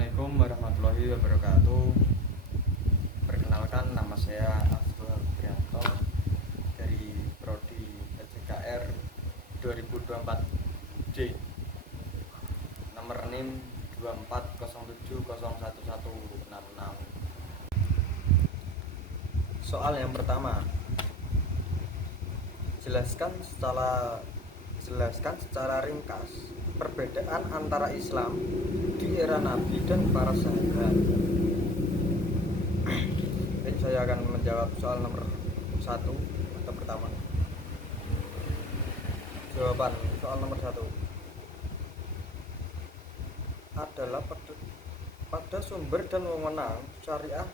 Assalamualaikum warahmatullahi wabarakatuh. Perkenalkan, nama saya Abdul Prianto dari Prodi PJKR 2024 D, nomor NIM 2407011166. Soal yang pertama, jelaskan secara ringkas perbedaan antara Islam di era Nabi dan para sahabat. Jadi saya akan menjawab soal nomor 1 atau pertama. Jawaban soal nomor 1 adalah pada sumber dan wewenang syariah.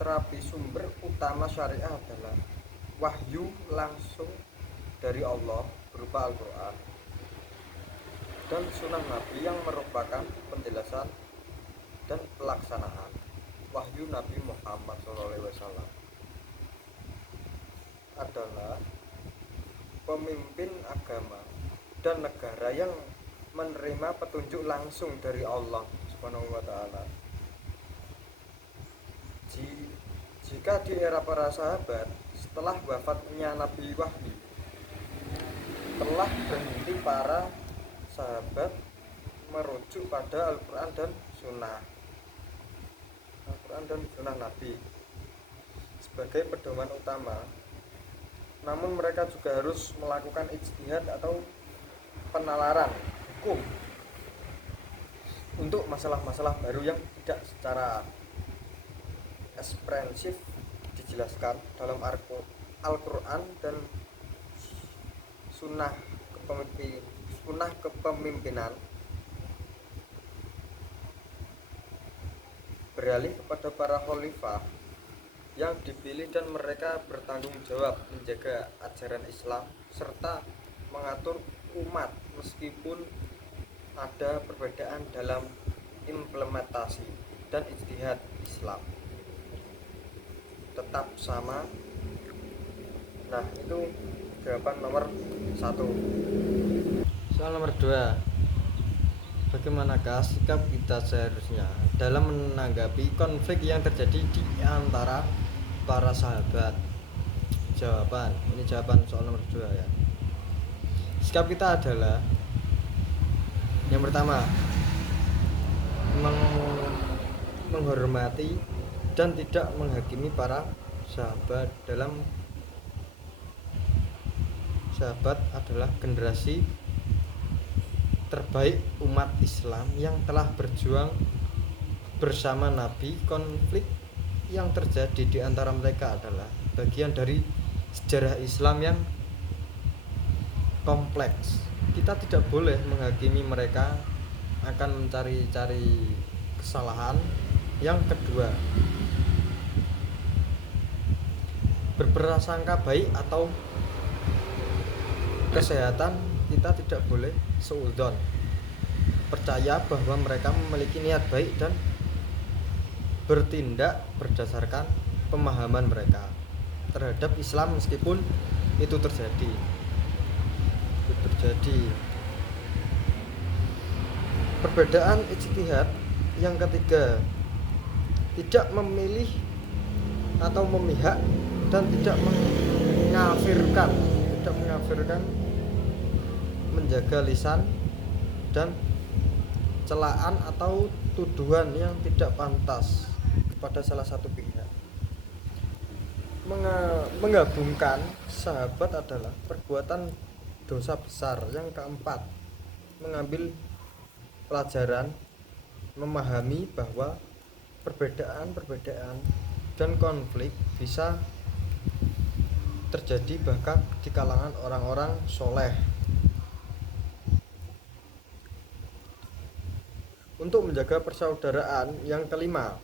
Terapi sumber utama syariah adalah wahyu langsung dari Allah berupa Al-Quran dan sunnah Nabi yang merupakan penjelasan dan pelaksanaan wahyu Nabi Muhammad SAW. Adalah pemimpin agama dan negara yang menerima petunjuk langsung dari Allah Subhanahu wa Ta'ala. Jika di era para sahabat, setelah wafatnya Nabi Wahyu, telah berhenti para sahabat merujuk pada Al-Quran dan Sunnah Nabi sebagai pedoman utama. Namun mereka juga harus melakukan ijtihad atau penalaran hukum untuk masalah-masalah baru yang tidak secara eksprensif dijelaskan dalam Al-Quran dan Sunnah kepemimpinan. Beralih kepada para khalifah yang dipilih dan mereka bertanggung jawab menjaga ajaran Islam serta mengatur umat meskipun ada perbedaan dalam implementasi dan ijtihad Islam tetap sama. Nah, itu jawaban nomor 1. Soal nomor 2, bagaimanakah sikap kita seharusnya dalam menanggapi konflik yang terjadi di antara para sahabat? Ini jawaban soal nomor 2 ya. Sikap kita adalah yang pertama, menghormati dan tidak menghakimi para sahabat. Sahabat adalah generasi terbaik umat Islam yang telah berjuang bersama Nabi. Konflik yang terjadi di antara mereka adalah bagian dari sejarah Islam yang kompleks. Kita tidak boleh menghakimi mereka, akan mencari-cari kesalahan. Yang kedua, berprasangka baik atau kesehatan. Kita tidak boleh suudzon, percaya bahwa mereka memiliki niat baik dan bertindak berdasarkan pemahaman mereka terhadap Islam meskipun itu terjadi. Perbedaan ijtihad. Yang ketiga, tidak memilih atau memihak dan tidak mengafirkan, menjaga lisan dan celaan atau tuduhan yang tidak pantas kepada salah satu pihak. Menggabungkan sahabat adalah perbuatan dosa besar. Yang keempat, mengambil pelajaran, memahami bahwa perbedaan dan konflik bisa terjadi bahkan di kalangan orang-orang soleh. Untuk menjaga persaudaraan. Yang kelima,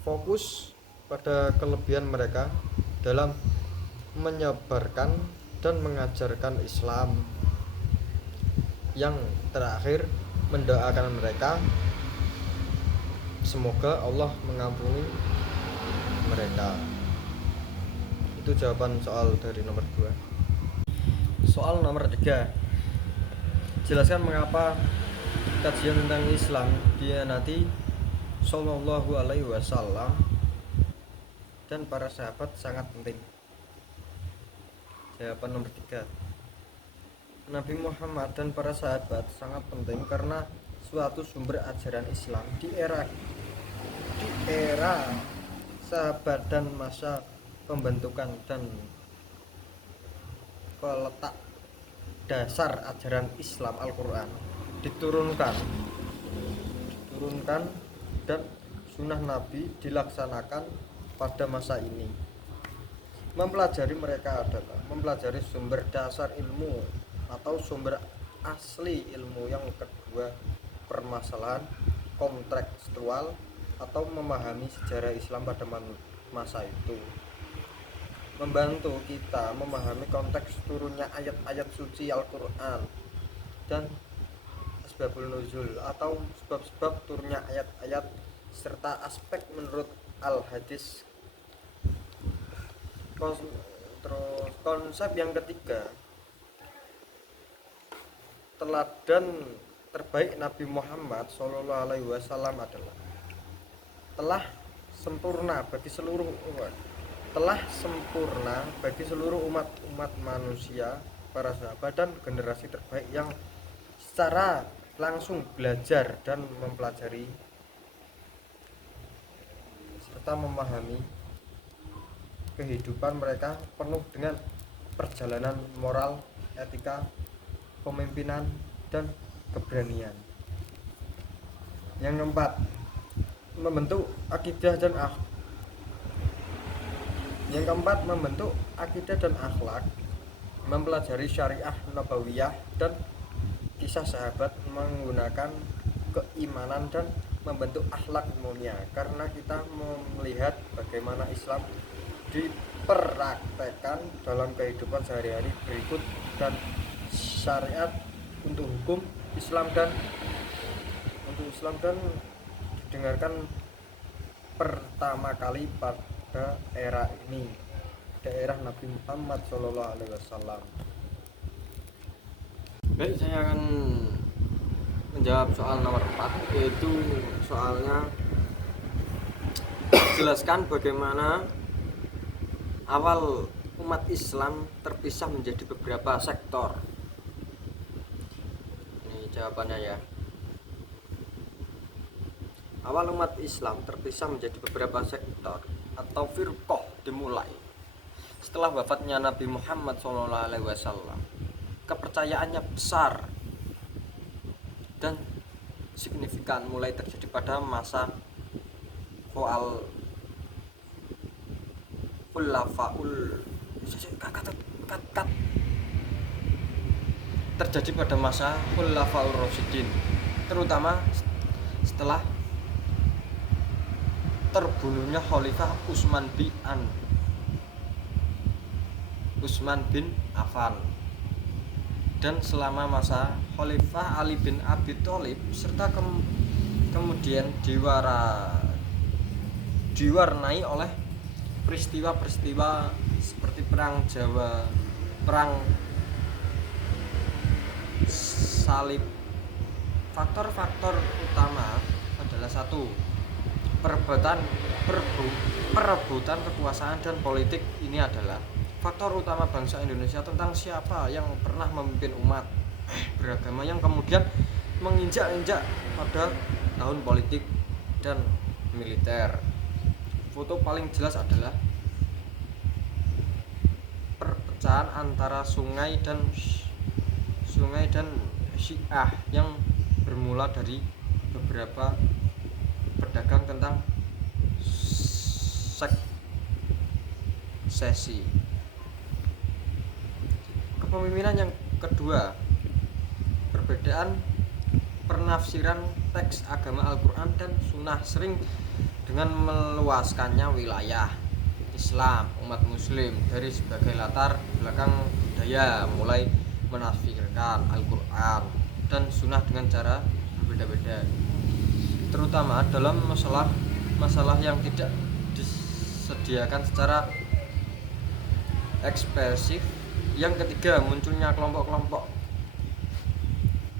fokus pada kelebihan mereka dalam menyebarkan dan mengajarkan Islam. Yang terakhir, mendoakan mereka semoga Allah mengampuni mereka. Itu jawaban soal dari nomor 2. Soal nomor 3, jelaskan mengapa kajian tentang Islam dianati Sallallahu Alaihi Wasallam dan para sahabat sangat penting. Jawaban nomor 3. Nabi Muhammad dan para sahabat sangat penting karena suatu sumber ajaran Islam di era sahabat dan masa pembentukan dan peletak dasar ajaran Islam Al-Quran diturunkan dan sunnah Nabi dilaksanakan pada masa ini. Mempelajari mereka adalah mempelajari sumber dasar ilmu atau sumber asli ilmu. Yang kedua, permasalahan kontekstual atau memahami sejarah Islam pada masa itu, membantu kita memahami konteks turunnya ayat-ayat suci Al-Quran dan asbabul nuzul atau sebab-sebab turunnya ayat-ayat serta aspek menurut al-hadis. Terus konsep yang ketiga, teladan terbaik Nabi Muhammad Shallallahu Alaihi Wasallam adalah telah sempurna bagi seluruh umat manusia, para sahabat dan generasi terbaik yang secara langsung belajar dan mempelajari serta memahami kehidupan mereka penuh dengan perjalanan moral, etika, kepemimpinan dan keberanian. Yang keempat, membentuk akidah dan akhlak, mempelajari syariah nabawiyah dan kisah sahabat, menggunakan keimanan dan membentuk akhlak mulia, karena kita melihat bagaimana Islam dipraktekkan dalam kehidupan sehari-hari berikut dan syariat untuk hukum Islam dan didengarkan pertama kali pada era ini, daerah Nabi Muhammad Shallallahu Alaihi Wasallam. Baik, saya akan menjawab soal nomor 4, yaitu soalnya jelaskan bagaimana awal umat Islam terpisah menjadi beberapa sektor. Ini jawabannya ya. Awal umat Islam terpisah menjadi beberapa sektor atau firqah dimulai setelah wafatnya Nabi Muhammad SAW. Kepercayaannya besar dan signifikan mulai terjadi pada masa terjadi pada masa Khulafaur Rasyidin, terutama setelah terbunuhnya Khalifah Utsman bin Affan dan selama masa Khalifah Ali bin Abi Thalib, serta kemudian diwarnai oleh peristiwa-peristiwa seperti perang Jawa, perang salib. Faktor-faktor utama adalah 1. Perebutan kekuasaan dan politik. Ini adalah faktor utama bangsa Indonesia tentang siapa yang pernah memimpin umat beragama yang kemudian menginjak-injak pada tahun politik dan militer. Foto paling jelas adalah perpecahan antara sungai dan Syiah yang bermula dari beberapa pedagang tentang suksesi. Kepemimpinan yang kedua, perbedaan penafsiran teks agama Al-Quran dan Sunnah sering dengan meluaskannya wilayah Islam umat muslim dari sebagai latar belakang budaya, mulai menafsirkan Al-Quran dan Sunnah dengan cara berbeda-beda, terutama dalam masalah yang tidak disediakan secara ekspresif. Yang ketiga, munculnya kelompok-kelompok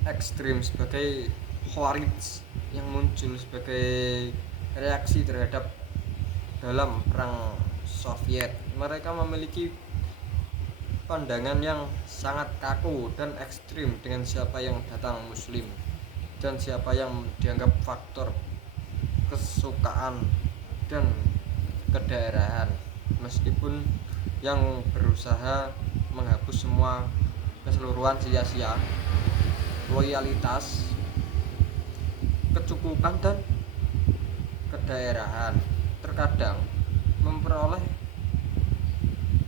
ekstrim sebagai Khawarij yang muncul sebagai reaksi terhadap dalam perang Soviet. Mereka memiliki pandangan yang sangat kaku dan ekstrim dengan siapa yang datang muslim dan siapa yang dianggap faktor kesukaan dan kedaerahan, meskipun yang berusaha menghapus semua keseluruhan sia-sia, loyalitas, kecukupan dan kedaerahan, terkadang memperoleh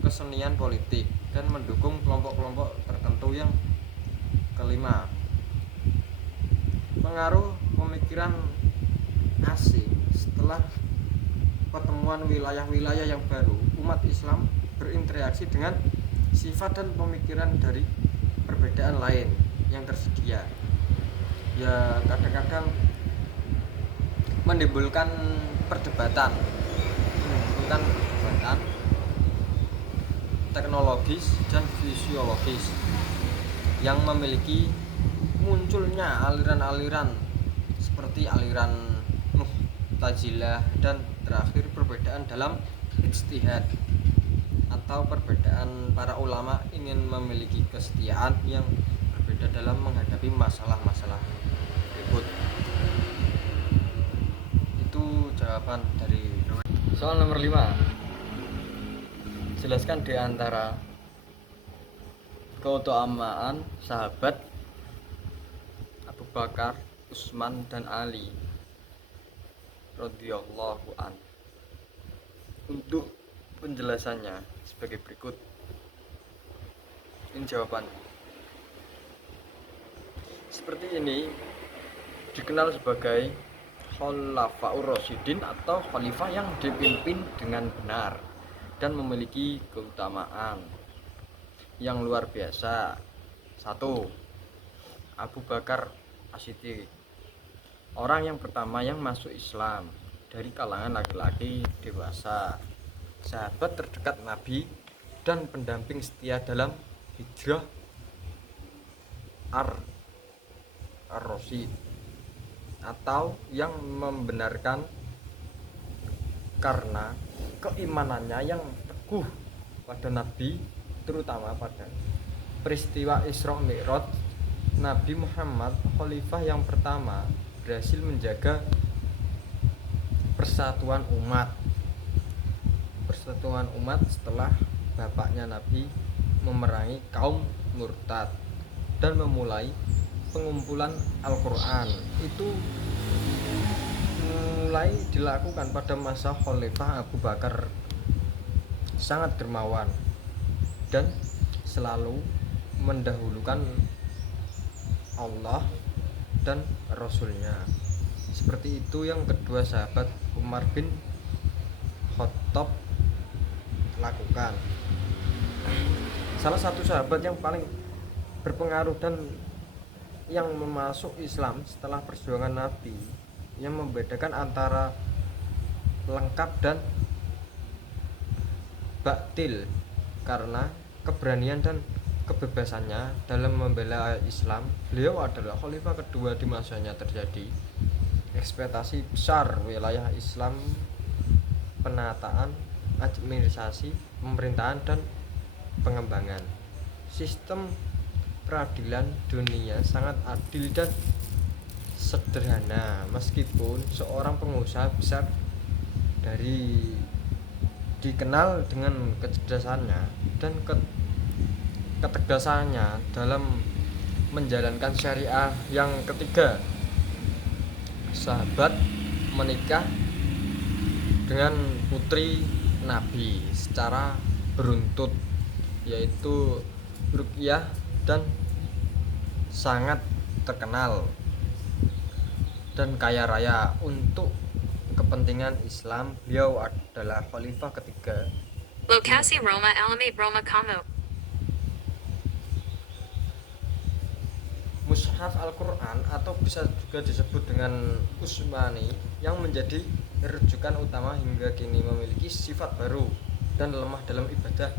kesenian politik dan mendukung kelompok-kelompok tertentu. Yang kelima, pengaruh pemikiran asing. Setelah pertemuan wilayah-wilayah yang baru, umat Islam berinteraksi dengan sifat dan pemikiran dari perbedaan lain yang tersedia. Ya kadang-kadang menimbulkan perdebatan teknologis dan fisiologis yang memiliki munculnya aliran-aliran seperti aliran Mu'tazilah, dan terakhir perbedaan dalam ijtihad atau perbedaan para ulama ingin memiliki kesetiaan yang berbeda dalam menghadapi masalah-masalah berikut. Itu jawaban dari Soal nomor 5. Jelaskan di antara keutamaan sahabat Abu Bakar, Utsman dan Ali radhiyallahu an. Untuk penjelasannya sebagai berikut. Ini jawaban. Seperti ini dikenal sebagai Khulafaur Rasyidin atau khalifah yang dipimpin dengan benar dan memiliki keutamaan yang luar biasa. 1. Abu Bakar As-Siddiq, orang yang pertama yang masuk Islam dari kalangan laki-laki dewasa, sahabat terdekat Nabi dan pendamping setia dalam hijrah Ar-Rasyid, atau yang membenarkan karena keimanannya yang teguh pada Nabi, terutama pada peristiwa Isra Mi'raj. Nabi Muhammad, khalifah yang pertama, berhasil menjaga persatuan umat setelah bapaknya Nabi memerangi kaum murtad dan memulai pengumpulan Al-Quran. Itu mulai dilakukan pada masa Khalifah Abu Bakar. Sangat dermawan dan selalu mendahulukan Allah dan Rasulnya. Seperti itu yang kedua sahabat Umar bin Khattab lakukan. Salah satu sahabat yang paling berpengaruh dan yang memasuk Islam setelah perjuangan Nabi, yang membedakan antara lengkap dan batil karena keberanian dan kebebasannya dalam membela Islam. Beliau adalah khalifah kedua di masanya. Terjadi ekspektasi besar wilayah Islam, penataan administrasi, pemerintahan dan pengembangan sistem peradilan dunia sangat adil dan sederhana. Meskipun seorang pengusaha besar dikenal dengan kecerdasannya dan ketegasannya dalam menjalankan syariah. Yang ketiga, sahabat menikah dengan putri Nabi secara beruntut, yaitu Ruqyah, dan sangat terkenal dan kaya raya. Untuk kepentingan Islam, beliau adalah khalifah ketiga. Lokasi Roma Alamate Roma Kamu. Mushaf Al-Quran atau bisa juga disebut dengan Utsmani yang menjadi rujukan utama hingga kini memiliki sifat baru dan lemah dalam ibadah.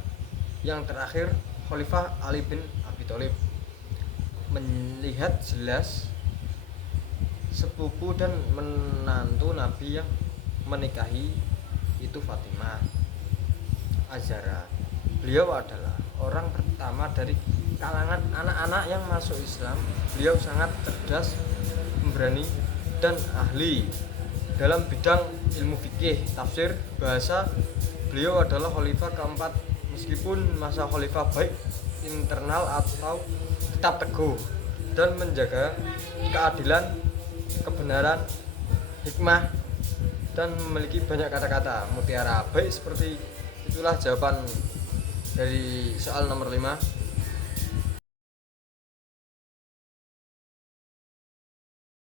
Yang terakhir, Khalifah Ali bin Abi Thalib melihat jelas sepupu dan menantu Nabi yang menikahi itu Fatimah Az-Zahra. Beliau adalah orang pertama dari kalangan anak-anak yang masuk Islam. Beliau sangat cerdas, pemberani, dan ahli dalam bidang ilmu fikih, tafsir, bahasa. Beliau adalah khalifah keempat, meskipun masa khalifah baik internal atau tetap teguh dan menjaga keadilan, kebenaran, hikmah, dan memiliki banyak kata-kata mutiara. Baik, seperti itulah jawaban dari soal nomor 5.